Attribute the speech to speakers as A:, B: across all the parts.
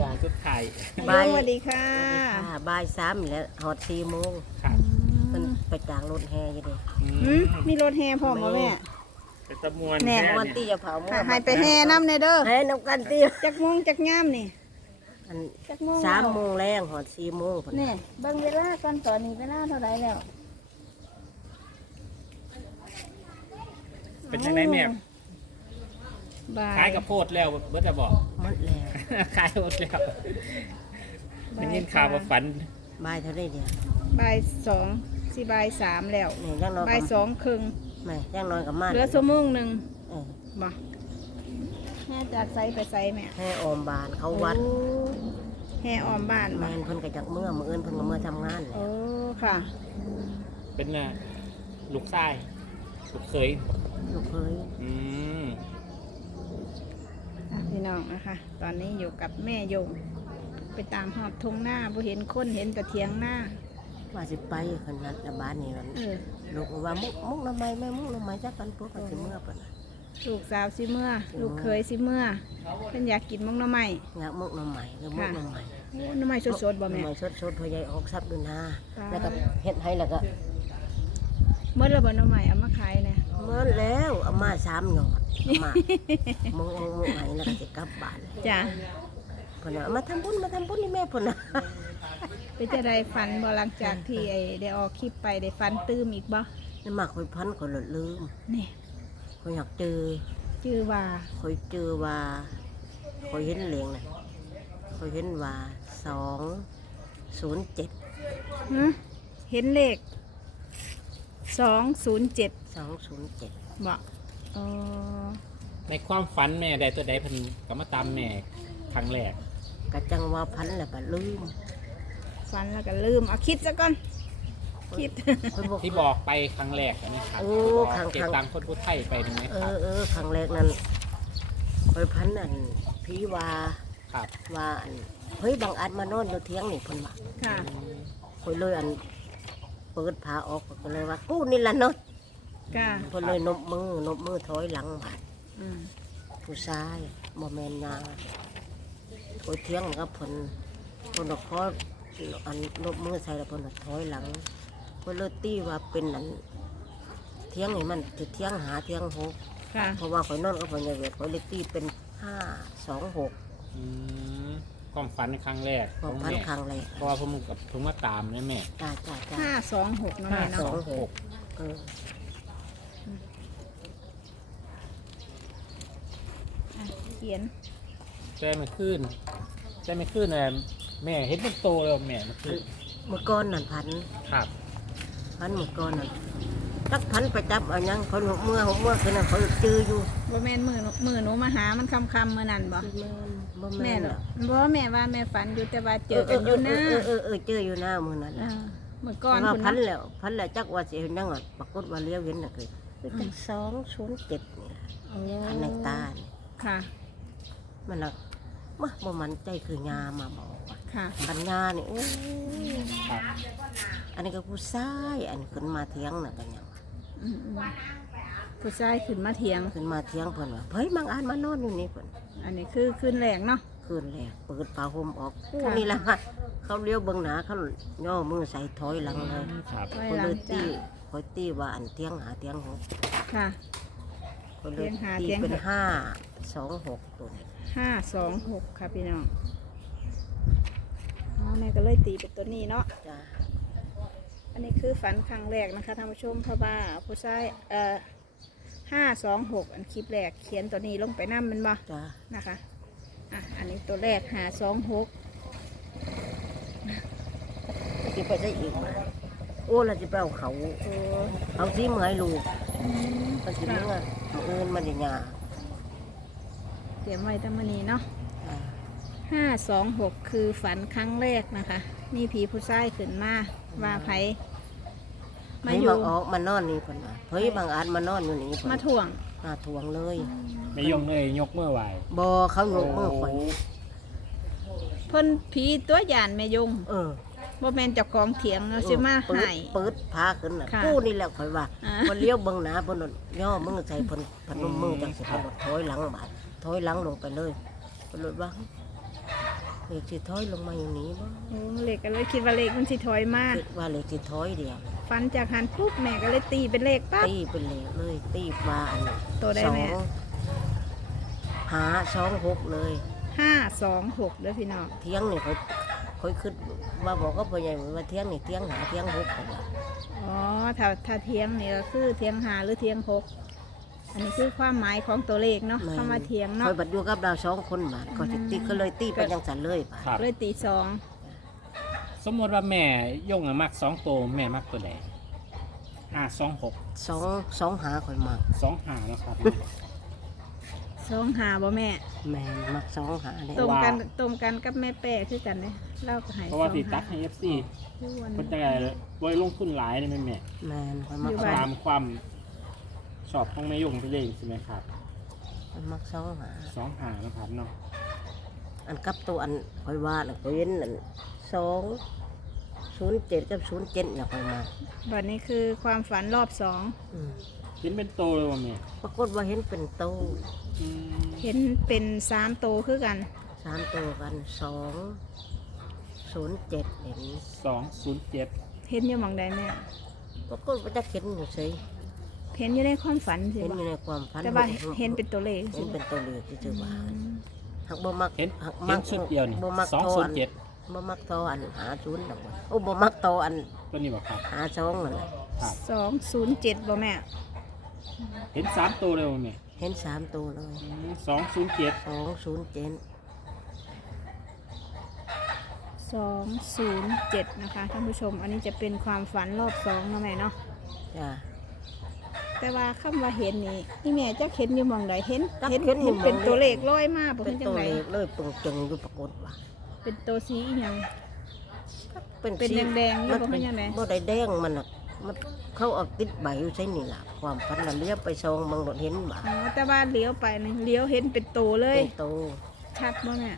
A: ยางชุดไทย
B: บาย
C: สวัสดีค่ะ
B: ค่ะบ่ายสามนี่แหล้วหอดสี่โมง
A: ครับ
B: เพิ่นไปจางรถแห่อยู่เดิ
C: หืมมีรถแห่พร้อมบ่แม่
A: เป็นตะมวน
C: แน่
A: ค่
B: วัน
A: เย
B: ตีจะเผาหม้อ
C: ค่ะให้ไปแห่น้ำในเด้อ
B: ให้น้ำกันตี
C: จักโมงจักงามนี่
B: อัน
C: จักโมง
B: สามโมงแรงหอดสี่โมงพุ่น
C: นี่เบิ่งเวลาก่อนตอนนี้เวลาเท่าไหร่แล้ว
A: เป็นยังไงแม่
C: บ่าย
A: ขายกับโพดแล้วเบิร์ดจะบอก
B: หมดแล้ว
A: ขายหมดแล้วมันยินข่าวว่าฝัน
B: บ่ายเท่าไรเดียว
C: บ่ายสองสิบ่ายสามแล้ว
B: นี่ยังน้อย
C: บ่าย
B: กับ
C: สองครึ่ง
B: ไม่ยังน้อยกับมา
C: เหลือชั่วโมงหนึ่ง
B: เออ
C: บ่แห่จากไซไปไซแม่
B: ให้ออมบานเขาวัด
C: โอ้แห่ออมบ้าน
B: แม
C: บ่
B: นเพิ่นก็จากเมื่อมื้ออื่นเพิ่นก็เมื่อทำงานแล้
C: โอ้
B: ว
C: ค่ะ
A: เป็นน่ะลูกชายลูกเคย
B: ลูกเคย
A: อืม
C: อะพี่ น้องนะคะ ตอนนี้อยู่กับแม่ยง ไปตามหอบทงหน้าบ่เห็นคนเห็นแต่เทียงหน้า
B: ว่าสิไปขนาดละบ้านนี่มัน
C: เออ
B: ลูกว่ามุกมุกทำไมแม่มุกทำไมจักกันพวกก็สิเมื่อเพิ่นน่ะ
C: ลูกสาวสิเมื่อ ลูกเคยสิเมื่อเพิ่นอยากกินมังหน้ำไม้
B: อยากมุกน้ำใหม่หรือมุกน้ำใหม่
C: โอ้หน้ำไม้สดๆบ่แม่
B: น้ำใหม่สดๆพ่อใหญ่ออกซับดูนา
C: ค่ะ
B: แล้วก็เฮ็ดให้แล้วก็
C: เมื่อระบ่หน้ำไม้เอามาขาย
B: มาสามหยอดเอามามึงเอามึงให้แล้วก็สิกลับบ้าน
C: จ้ะ
B: เพิ่นน่ะเอามาทำบุญมาทำบุญนี่แม่เพิ่นน่ะ
C: เป็นจะได้ฟันบ่หลังจากที่ไอ้ได้ออกคลิปไปได้ฟันตื้มอีกบ่
B: นี่มาคอยพันคอยหลดลืม
C: นี่
B: คอยอยากเจอ
C: ชื่อว่า
B: คอยเจอว่าคอยเห็นเหลียงน่ะคอยเห็นว่าสองศูนย์เจ็ด
C: หึเห็นเลขสองศูนย์เจ็ด
B: สองศูนย์เจ็ด
C: บ่อ๋ อ
A: ในความฝันแม่ได้ตัวใดเพิ่นก็มาตามแม่ครั้งแรก
B: กะจังว่าพันแล้วก็ลืม
C: ฟันแล้วก็ลืมเอาคิดซะก่อน คิด
B: คอยบอก
A: ที่บอกไปครั้งแรกนะครับ
B: โอ้ครั้ง
A: เก็บตังค์คนผู้ไทยไปถูกไหม
B: เอ
A: ครับ
B: อเออครั้งแรกนั้นคอยพันอันผีว่า
A: ครับ
B: ว่าอันเฮ้ยบางอันมานอนอยู่เทียงนี่เพิ่นว่า
C: ค่ะ
B: คอยเลยอันเปิดผ้าออกก็เลยว่า กูนี่ละเนาะ
C: ค่ะ
B: เพิ่นเลยนบมือนบมือถอยหลังบาด
C: อืม
B: ผู้ชายบ่แม่นยางถอยเทียงกับเพิ่นเพิ่นก็ขออันนบมือใส่แล้วเพิ่นก็ถอยหลังเพิ่นเลยตีว่าเป็นอันเทียงนี่มันสิเทียงหาเทียงหก
C: ค่ะ
B: เพราะว่าข่อยนอนกับเพิ่นอย่าเวทข่อยเลยตีเป็นห้าสองหก
A: อืมความฝันครั้งแรก
B: ข
A: ข
B: อ
A: องง
B: พัน
A: แม่
B: ครั้งแรก
A: เพราะว่าผมกับผมมาตามนะแม่
B: จ้าจ้าจ้า
C: ห้าสองหกเนาะ
A: ห้า
C: แม่
A: สอ
C: เนาะ
A: งหก
B: เออ
C: อะเขียน
A: แต่ไม่ขึ้นแต่ไม่ขึ้นนะแม่เห็นมันโตแล้วแม่มันขึ้น
B: เมื่อก่อนนั่นพัน
A: ครับ
B: พันเมื่อก่อนนั่นตักพันไปจับเอาหยังเขาหกเมื่อหกเมื่อคือนั่นเขาจืออยู่
C: บ่แม่นมือหนูมือหนูมาหามันคำคำๆมื้อนั้นบ่
B: บ่
C: แม่
B: แม่
C: เห
B: น
C: ร
B: ห
C: อ
B: รอก
C: บ่แม่ว่าแม่ฝันอยู่แต่ว่าเจอกันอยู่นะ
B: เออเออเออเจออยู่หน้ามือนั่น
C: อ่า
B: น่ะ
C: เมื่อก่อน
B: แต่ว่า
C: คุณ
B: พัน
C: เนาะ
B: แล้วพันแล้วจักว่าสิเห็นยังอะปรากฏว่าเลี้ยวเห็นน่ะคือคือจังสองศูนย์เจ็ดนี่ล่ะ
C: โอ้
B: พันในตานี่
C: ค่ะ
B: มันน่ะมาบ่มันใจคือยามาบอกว่า
C: ค่ะ
B: ปัญญานี่โอ้ย
A: ครับ
B: อันนี้ก็ผู้ชายอันขึ้นมาเถียงน่ะกันยัง
C: อืมอืมผู้ชายขึ้นมาเถียง
B: ขึ้นมาเถียงเพิ่นว่าเฮ้ยบางอันมานอนอยู่นี่เพิ่น
C: อันนี้คือขึ้นแรงเนาะ
B: คืนแรกเปิดผ้าห่มออกโอ้
C: ค่ะ
B: นี่ล่ะเขาเลี้ยวเบิ่งหน้าเขาย่อมือใส่ถอยหลังเลย
A: ครับ
C: ไว้
B: คน
C: หลั
B: เล
C: ง
B: ย
C: จา
B: ตี
C: ก
B: คอยตีว่าอันเตียงหาเตียงหก
C: ค่ะ
B: คนเลย
C: เตียงหา
B: ตี
C: เตียง
B: เป็น
C: หก
B: ห้าสองหกตัวนี้
C: ห้าสองหกค่ะพี่น้องอ๋อแม่ก็เลยตีเป็นตัวนี้เนาะ
B: จ้า
C: อันนี้คือฝันครั้งแรกนะคะท่านผู้ชมเพราะว่าผู้ชายเอ่อห้าสองหกอันคลิปแรกเขียนตัวนี้ลงไปน้ำมันบ่
B: จ้า
C: นะคะอะอันนี้ตัวแรกหาสองหก
B: จะไปได้อีกมาโอ้เราจะไปเอาเขา
C: โอ้
B: เอาซีเหมยลูก
C: อืม
B: มันสิเมื่อมาเอินมันจะยา
C: เตรียมไว้ตั้งมันนี้เนาะ
B: จ้า
C: ห้าสองหกคือฝันครั้งแรกนะคะมีผีผู้ชายขึ้นมาว่าไผมา
B: เฮ้ย
C: อยู่
B: บางออกมานอนนี่คนว่าเฮ้ยบางอันมานอนอยู่นี่คน
C: มาถ่วง
B: มาทวงเลย
A: ไม่ยงเลยยกเมื่อไหว
B: บอเขาโยกมือข่อย
C: เพิ่นผีตัวยานแม่ยง
B: เออ
C: บ่แม่นเจ้าของเถียงเนาะสิมา
B: เปิด
C: ใหาย
B: เปิดพาขึ้นน่ะ
C: ค่ะ
B: กูนี่แหละข่อยว่า
C: อ่า
B: พอเลี้ยวเบิ่งหน้าเพิ่นน่ะย่อมือใส่เพิ่นพนมมือจังสิเพิ่นก็ถอยหลังบาด ถอยหลังลงไปเลยเพิ่นเลยว่าเลขสิถอยลงมาอย่างนี้บ่
C: โอ้เลขก็เลยคิดว่าเลขมันสิถอยมาก
B: คิดว่าเลขสิถอยเดียว
C: ฟันจากหันปุ๊บแม่ก็เลยตีเป็นเลขปั๊บ
B: ตีเป็นเลขเลยตีมาอัน
C: ตัวใด
B: สอ
C: แม่
B: งหาสองหกเลย
C: ห้าสองหกเด้อพี่น้อง
B: เที่ยงนี่เขาเขาขึ้นว่าบอกก็พ่อใหญ่ว่าเที่ยงนี่เที่ยงหาเที่ยงหกเขาว่า
C: อ๋อถ้าถ้าเทียงนี่ก็คือเทียงหาหรือเทียงหก อันนี้คือความหมายของตัวเลขเนาะ
B: แม่น
C: เข้ามาเทียง
B: ค
C: เนาะ
B: อยบัดอยู่กับเราสองคนบาทก็สิตีก็เลยตีไปยังสันเลยบาท
A: ครับ
C: เลยตีสอง
A: สมมติว่าแม่ย่งอะมักสองตัวแม่มักตัวไหนห้าสองหก
B: สองสองหาคอยมัก
A: สองห้าแล้วครับ
C: สองหาบ่แม่
B: แม่นมักสองหาเนี่ย
C: ตรง
A: ว่า
C: กันตรงกันกับแม่แป้คือกันเลยเล่าก็ใหาย
A: เพราะว่าติดตัดให้เอฟซี
C: ทุกวัน
A: คนจะไว้ลงทุนหลายนี่แม่แม่
B: แม่นคอยมัก
C: อยู่
B: ส
C: บ้
B: อง
A: ตามความ ชอบของแม่ย่งไปเลยใช่ไหมครับ
B: คอยมักสองหา
A: สองห้านะครับเนาะ
B: อันกับตัวอันคอยว่าน่ะคอยเห็นอันสองศูนย์เจ็ดกับศูนย์เจ็ดเนี่ยคอยมา
C: บัดนี้คือความฝันรอบสอง
B: อืม
A: เห็นเป็นโตเลยว่าแม่
B: ปรากฏว่าเห็นเป็นโต
A: อืม
C: เห็นเป็นสามโตวคือกัน
B: สามตัวกันสองศูนย์เจ็ดเห็น
A: สองศูนย์เจ็ด
C: เห็นอยู่หมองใดแม่
B: ปรากฏว่าจะเห็นอยู่สิ
C: เห็นอยู่ในความฝันสิ
B: เห็น
C: บ่
B: อยู่ในความฝัน
C: แต่ว่าเห็นเป็นตัวเลข
B: เห็
C: สิ
B: นเป็นตัวเลขที่จะว่า
C: อืม
B: หักบ่มัก
A: เห็น
B: หัก
A: เห็นชุดเดียวนี่
B: บ่มัก
A: สอง
B: โท
A: ศู
B: อั
A: น
B: น
A: ย์เจ็ด
B: บ่มักโทอันหาศูนย์ดอกว่าโอ้บ่มักโทอัน
A: ตัวนี้บอกครับ
B: หาสองนั่นแหละ
A: ครับ
C: สองศูนย์เจ็ดบ่แม่
A: เห็นสามตัวเลยว่าแม่
B: เห็นสามตัวเลย
A: สองศูนย์เจ็ด
B: สองศูนย์เจ็ด
C: สองศูนย์เจ็ดนะคะท่านผู้ชม อันนี้จะเป็นความฝันรอบสองเนาะแม่เนาะ
B: จ้ะ
C: แต่ว่าคำว่าเห็นนี่นี่แม่จะเห็นอยู่หมองใดเห็น
B: จัก
C: เห็น
B: เห็นอยู่
C: เห็นเป็น
B: หม้องใด
C: ตัวเลขลอยมาบ่
B: เป็
C: เป็นนจั
B: ตั
C: ง
B: ว
C: ได
B: เลขเลยตรงจังอยู่ปรากฏว่า
C: เป็นตัวสีอหยัง
B: เป็น
C: เป็น
B: สี
C: แดงๆอยู่
B: มัน
C: บ่
B: เป็
C: เป็นนยังไง
B: บ่ได้แดงมันน่ะมันเขาเอาติดใบอยู่ใช่นี่ล่ะความฝันน่ะเลี้ยวไปซองบางรถเห็นบ่
C: อ๋อแต่ว่าเลี้ยวไปนี่เลี้ยวเห็นเป็นตัวเลย
B: เป็นโต
C: ชัดบ่แม่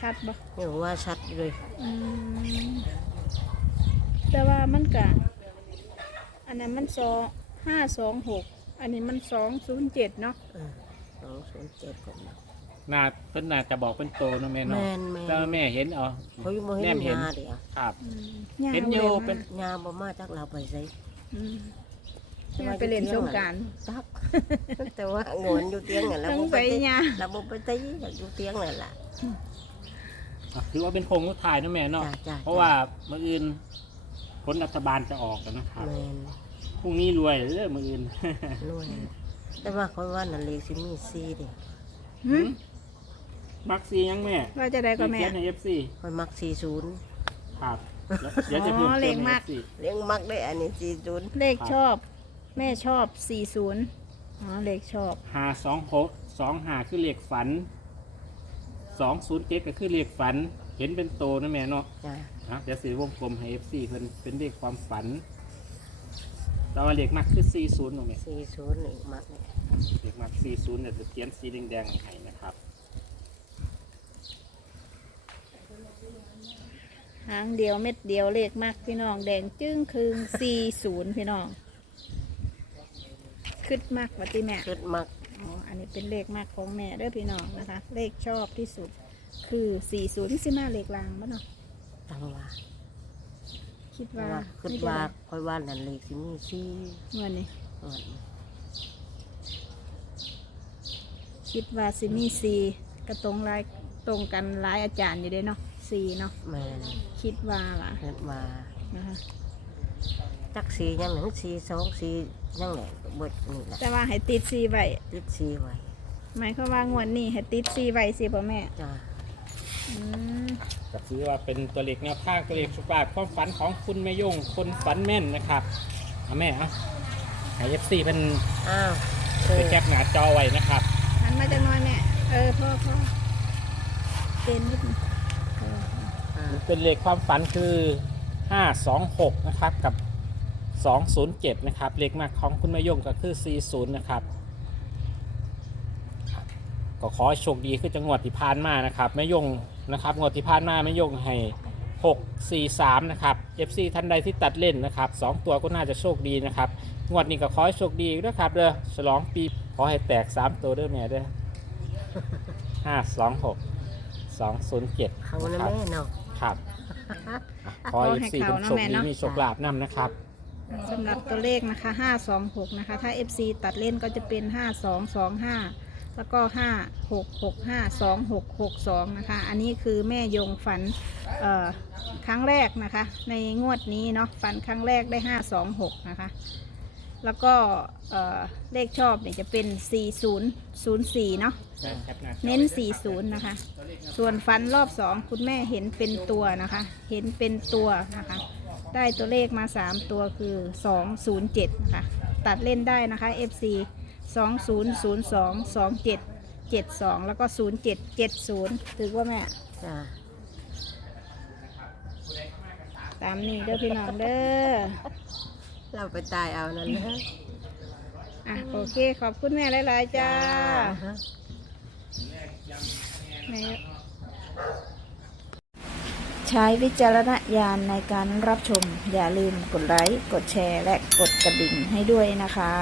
C: ชัดบ่
B: นี่ว่าชัดเลย
C: อืมแต่ว่ามันกะอันนั้นมันสอง ห้าสองหกอันนี้มันสองศูนย์เจ็ดเนาะ
B: เออสองศูนย์เจ็ดผมนะ
A: น่าเพิ่นน่าจะบอกเป็นโตเนาะแม่เนาะ
B: แม่นแม่น
A: แต่ว่าแม่เห็นเอา
B: เขาอยู่บ่
A: แน
B: เห็น
A: มเห็น
B: ยาเดียว
A: ครับ
C: อืมย่าง
A: เห็นอยู่
C: ร็ว
A: เป็น
C: มาก
B: ยาบ่มาจากเราไปใส่
C: อืมย่างไปเล่นสงกราร
B: ตัก แต่ว่าโงนอยู่เตียงนั่นแหละ
C: ต้อง
B: บ่
C: ไป
B: ไป
C: ย่า
B: เราบ่ไปตีอยู่เตียงนั่นล่ะ
A: อะ ถือว่าเป็นโครงสุดท้ายเนาะแม่เนาะ
B: จ้ะจ้ะ
A: เพราะว่าเมื่ออื่นผลรัฐบาลจะออกแล้วนะครับ
B: แม่น
A: พรุ่งนี้รวยเด้อมื่ออื่น
B: รวยแต่ว่าเขาว่านั่นเลขสิมีซีเด้
C: หึ
A: มักซียังแม่
C: ว่าจะได้ก็แม่
A: เขียนในเอฟซี
B: ค่อยมัก40
A: ครับแล้วเดี๋ยวจะเพิ่ม
C: อ๋อเล
A: เติ
C: ข
A: มใน
C: มั
A: เอกฟซี
B: เลี้ยงมักได้อันนี้40
C: เลขชอบ แม่ชอบสี่ศูนย์อ๋อเลขชอบ
A: หาสองหกสองหาคือเลขฝันสองศูนย์เจ็ดก็คือเลขฝัน เห็นเป็นโตนะแม่เนาะ
B: จ้ะ
A: อะเดี๋ยวสีวงกลมให้เอฟซีเพิ่นเป็นเลขความฝัน แต่ว่าเลขมักคือสี่ศูนย์ตรงนี้
B: 40นี่มักนี่
A: เลขมักสี่ศูนย์เนี่ยจะเขียนสีแดงๆให้นะครับ
C: หางเดียวเม็ดเดียวเลขมากพี่น้องแดงจึ้งคืงสี่ศูนย์พี่น้องคึดมากว่าที่แม่
B: คิดมัก
C: อ๋ออันนี้เป็นเลขมากของแม่เด้อพี่น้องนะคะ เลขชอบที่สุด คือ40สิมาเลขลางบ่เนาะ
B: ตังว่า
C: คิด
B: แต่
C: ว่า
B: ว่าคิดว่าค่อยว่านั่นเลขสิมีซี
C: เมื่อนี้
B: เออ
C: คิดว่าสิมีสีกระตรงลายตรงกันหลายอาจารย์อยู่เด้เนาะสีเนาะ
B: แม่น
C: คิดว่าล่ะ
B: คิดว่า
C: นะคะ
B: จักสียังหนึ่งสีสองสียังแหละเบิดนี่แหละ
C: แต่ว่าให้ติดสีไว้
B: ติดสีไว้
C: หมายความว่างวดนี้ให้ติดสีไว้สิบ่แม่
B: จ้า
C: อืม
A: ก็ถือว่าเป็นตัวเลขแนวทางตัวเลขสุขภาพความฝันของคุณแม่ยงคนฝันแม่นนะครับเอาแม่เอาให้เอฟซีเป็น
B: อ้าวเอ
A: ไป
B: อ
A: แคปหน้าจอไว้นะครับ
C: หันมาจังน้อยแม่เออพ่อพ่อเป็นนิดนึงเออ
B: อ่า
A: เป็นเลขความฝันคือ 526 นะครับกับ 207 นะครับเลขมากของคุณแม่ยงก็คือ 40 นะครับครับ ก็ขอให้โชคดีคือจังหวัดที่ผ่านมานะครับแม่ยงนะครับงวดที่ผ่านมาแม่ยงให้ 6 4 3 นะครับ FC ท่านใดที่ตัดเล่นนะครับ 2 ตัวก็น่าจะโชคดีนะครับงวดนี้ก็ขอให้โชคดีด้วยครับเด้อฉลองปีขอให้แตก 3 ตัวเด้อแม่เด้อ5 2 6สองศูนย์เจ็ด
B: เขา
A: นะ
B: นะครับ
A: บ
B: แม่เนาะ
A: ครับขอ
C: ขอ
A: เอ
C: ให้
A: ฟซี
C: เขา
A: เป็น
C: นะ
A: โชค
C: แม่
A: ดี
C: เนาะ
A: มีโชคลาภนํนะครับ
C: สำหรับตัวเลขนะคะ 526 นะคะ ถ้า FC ตัดเล่นก็จะเป็น 5225 แล้วก็5665 2662นะคะ อันนี้คือแม่ยงฝันเอ่อครั้งแรกนะคะ ในงวดนี้เนาะฝันครั้งแรกได้526นะคะ แล้วก็เอ่อเลขชอบเนี่ยจะเป็น 4004 เนาะเน้น 40 นะคะ ส่วนฟันรอบ 2 คุณแม่เห็นเป็นตัวนะคะ เห็นเป็นตัวนะคะ ได้ตัวเลขมา 3 ตัวคือ 207 นะคะ ตัดเล่นได้นะคะ FC 2002 27 72 แล้วก็ 0770 ถือว่าแม่
B: จ้า
C: ตามนี้เด้อพี่น้องเด้อ
B: เราไปตายเอานั่นแหละ
C: อะโอเค ขอบคุณแม่หลายๆจ้า
B: ฮะ
C: แม่ใช้วิจารณญาณในการรับชม อย่าลืมกดไลค์ กดแชร์ และกดกระดิ่งให้ด้วยนะคะ